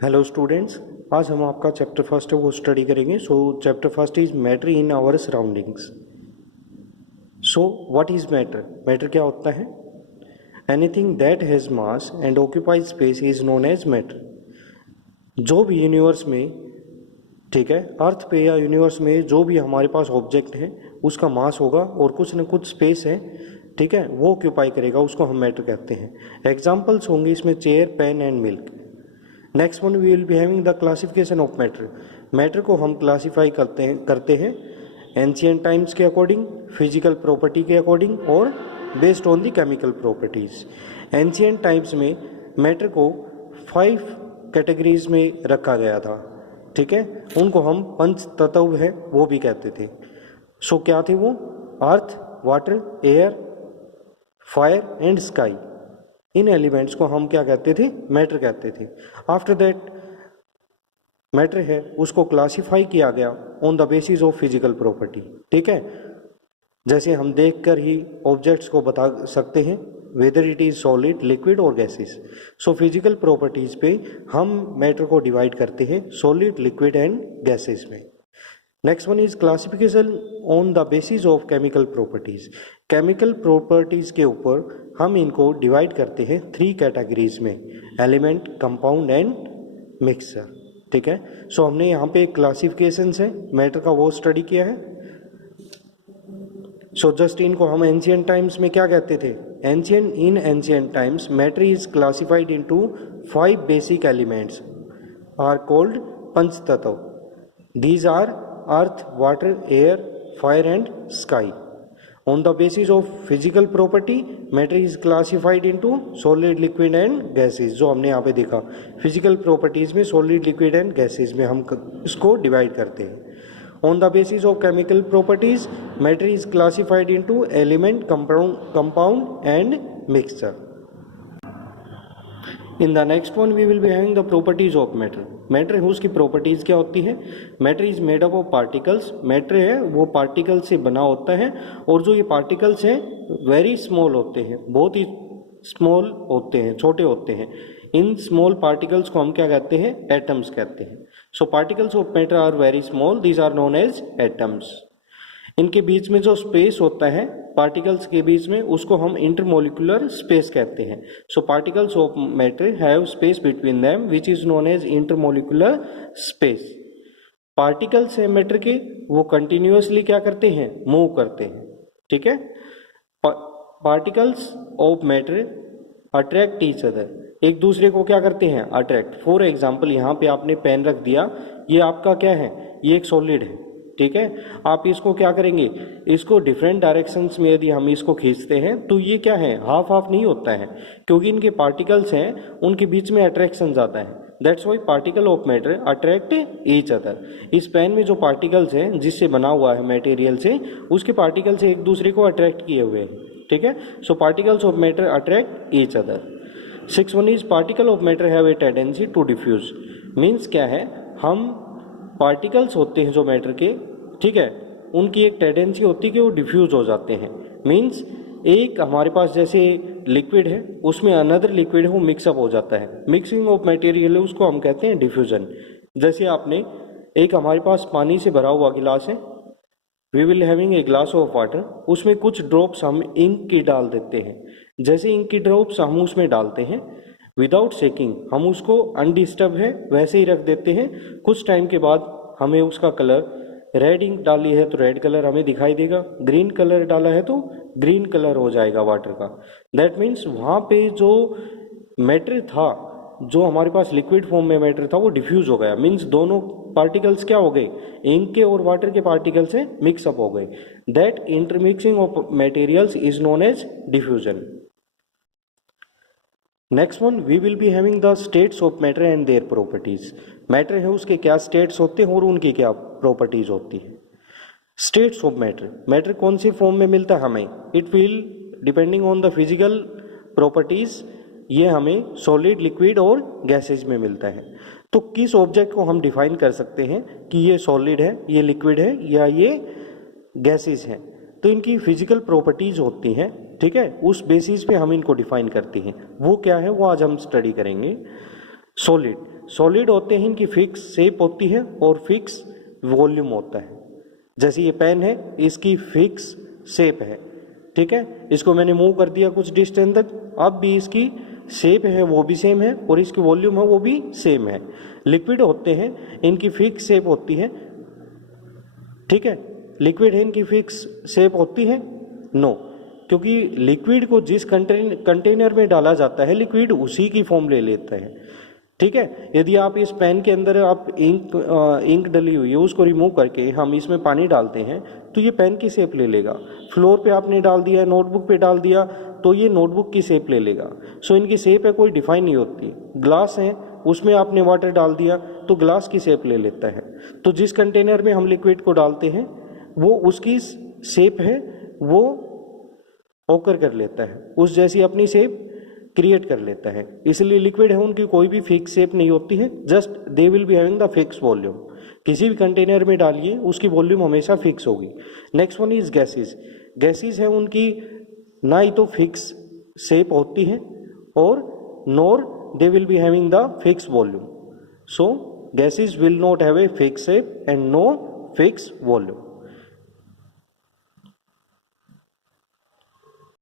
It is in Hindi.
हेलो स्टूडेंट्स, आज हम आपका चैप्टर फर्स्ट है वो स्टडी करेंगे। So chapter first is matter in our surroundings. So what is matter? Matter क्या होता है? Anything that has mass and occupies space is known as matter. जो भी यूनिवर्स में, ठीक है, अर्थ पे या यूनिवर्स में जो भी हमारे पास ऑब्जेक्ट है उसका मास होगा और कुछ न कुछ स्पेस है, ठीक है, वो ऑक्यूपाई करेगा, उसको हम मैटर कहते हैं। एग्जाम्पल्स होंगे इसमें chair, pen and milk. Next one we will be having the classification of matter. Matter को हम क्लासीफाई करते हैं एंशिएंट टाइम्स के अकॉर्डिंग, फिजिकल प्रॉपर्टी के अकॉर्डिंग और based on the chemical properties. Ancient times में मैटर को 5 कैटेगरीज में रखा गया था, ठीक है, उनको हम पंच तत्व है वो भी कहते थे। सो क्या थे वो? Earth, water, air, fire and sky. इन एलिमेंट्स को हम क्या कहते थे? मैटर कहते थे। आफ्टर दैट मैटर है उसको क्लासिफाई किया गया on the basis of physical property, ठीक है। जैसे हम देखकर ही ऑब्जेक्ट्स को बता सकते हैं whether it is solid, liquid और गैसेस। सो फिजिकल प्रॉपर्टीज पे हम मैटर को डिवाइड करते हैं सॉलिड, लिक्विड एंड गैसेस में। Next one is classification on the basis of chemical properties. Chemical properties के ऊपर हम इनको डिवाइड करते हैं 3 कैटेगरीज में, एलिमेंट, कंपाउंड एंड मिक्सचर, ठीक है। सो हमने यहाँ पे क्लासिफिकेशन है मैटर का वो स्टडी किया है। सो जस्ट इनको हम एंशिएंट टाइम्स में क्या कहते थे? Ancient times matter is classified into 5 basic elements are called पंच तत्व। These are earth, water, air, fire and sky. On the basis of physical property, matter is classified into solid, liquid and gases। जो हमने यहाँ पे देखा फिजिकल प्रॉपर्टीज में solid, liquid and gases में हम इसको डिवाइड करते हैं। On the basis of chemical properties, matter is classified into element, compound and mixture। In the next one we will be having the properties of matter। Matter है उसकी प्रॉपर्टीज क्या होती है? Matter is made up of particles. Matter है वो पार्टिकल से बना होता है और जो ये पार्टिकल्स हैं वेरी स्मॉल होते हैं, बहुत ही स्मॉल होते हैं, छोटे होते हैं। इन स्मॉल पार्टिकल्स को हम क्या कहते हैं? एटम्स कहते हैं। So particles of matter are very small, these are known as atoms. इनके बीच में जो स्पेस होता है पार्टिकल्स के बीच में उसको हम इंटरमोलिकुलर स्पेस कहते हैं। So particles of matter have space between them which is known as intermolecular space. Particles है मैटर के वो कंटिन्यूअसली क्या करते हैं? मूव करते हैं, ठीक है। Particles of matter attract each other, एक दूसरे को क्या करते हैं? अट्रैक्ट। फॉर एग्जाम्पल यहाँ पे आपने पेन रख दिया, ये आपका क्या है? ये एक सॉलिड है, ठीक है। आप इसको क्या करेंगे? इसको डिफरेंट डायरेक्शंस में यदि हम इसको खींचते हैं तो ये क्या है? हाफ हाफ नहीं होता है, क्योंकि इनके पार्टिकल्स हैं उनके बीच में अट्रैक्शन जाता है। That's why particle of matter attract each other. इस पेन में जो पार्टिकल्स हैं जिससे बना हुआ है मटेरियल से, उसके पार्टिकल्स एक दूसरे को अट्रैक्ट किए हुए हैं, ठीक है। So particles of matter attract each other. 6 one is particle of matter have a tendency to diffuse. Means क्या है? हम पार्टिकल्स होते हैं जो मैटर के, ठीक है, उनकी एक टेंडेंसी होती है कि वो डिफ्यूज हो जाते हैं। मीन्स एक हमारे पास जैसे लिक्विड है उसमें अनदर लिक्विड है वो मिक्सअप हो जाता है, मिक्सिंग ऑफ मटेरियल है, उसको हम कहते हैं डिफ्यूजन। जैसे आपने एक हमारे पास पानी से भरा हुआ गिलास है, we will having a glass of water, उसमें कुछ ड्रॉप्स हम इंक की डाल देते हैं। जैसे इंक की ड्रॉप्स हम उसमें डालते हैं विदाउट शेकिंग, हम उसको अनडिस्टर्ब है वैसे ही रख देते हैं। कुछ टाइम के बाद हमें उसका कलर, रेड इंक डाली है तो रेड कलर हमें दिखाई देगा, ग्रीन कलर डाला है तो ग्रीन कलर हो जाएगा वाटर का। दैट मीन्स वहाँ पे जो मैटर था, जो हमारे पास लिक्विड फॉर्म में मैटर था, वो डिफ्यूज हो गया। मीन्स दोनों पार्टिकल्स क्या हो गए? इंक के और वाटर के पार्टिकल से मिक्सअप हो गए। That intermixing of materials is known as diffusion. Next one we will be having the states of matter and their properties. Matter है उसके क्या स्टेट्स होते हैं और उनकी क्या प्रॉपर्टीज होती है। स्टेट्स ऑफ मैटर, मैटर कौन सी फॉर्म में मिलता है हमें? It will depending on the physical properties, ये हमें सॉलिड, लिक्विड और गैसेज में मिलता है। तो किस ऑब्जेक्ट को हम डिफाइन कर सकते हैं कि ये सॉलिड है, ये लिक्विड है या ये गैसेज है? तो इनकी फिजिकल प्रॉपर्टीज होती हैं, ठीक है, उस बेसिस पे हम इनको डिफाइन करते हैं। वो क्या है वो आज हम स्टडी करेंगे। सॉलिड, सॉलिड होते हैं इनकी फिक्स शेप होती है और फिक्स वॉल्यूम होता है। जैसे ये पेन है, इसकी फिक्स शेप है, ठीक है, इसको मैंने मूव कर दिया कुछ डिस्टेंस तक, अब भी इसकी शेप है वो भी सेम है और इसकी वॉल्यूम है वो भी सेम है। लिक्विड होते हैं इनकी फिक्स शेप होती है, ठीक है, लिक्विड है इनकी फिक्स शेप होती है, नो, क्योंकि लिक्विड को जिस कंटेनर में डाला जाता है लिक्विड उसी की फॉर्म ले लेता है, ठीक है। यदि आप इस पेन के अंदर आप इंक डली हुई है उसको रिमूव करके हम इसमें पानी डालते हैं तो ये पेन की शेप ले लेगा। फ्लोर पे आपने डाल दिया, नोटबुक पे डाल दिया तो ये नोटबुक की शेप ले लेगा। सो इनकी शेप है कोई डिफाइन नहीं होती। ग्लास है, उसमें आपने वाटर डाल दिया तो ग्लास की शेप ले लेता है। तो जिस कंटेनर में हम लिक्विड को डालते हैं वो उसकी शेप है वो ऑकर कर लेता है, उस जैसी अपनी शेप क्रिएट कर लेता है। इसलिए लिक्विड है उनकी कोई भी फिक्स शेप नहीं होती है, just they will be having the fix volume. किसी भी कंटेनर में डालिए उसकी वॉल्यूम हमेशा फिक्स होगी। Next one is gases. Gases है उनकी ना ही तो फिक्स शेप होती है और nor they will be having the fix volume. So gases will not have a fix shape and no fix volume.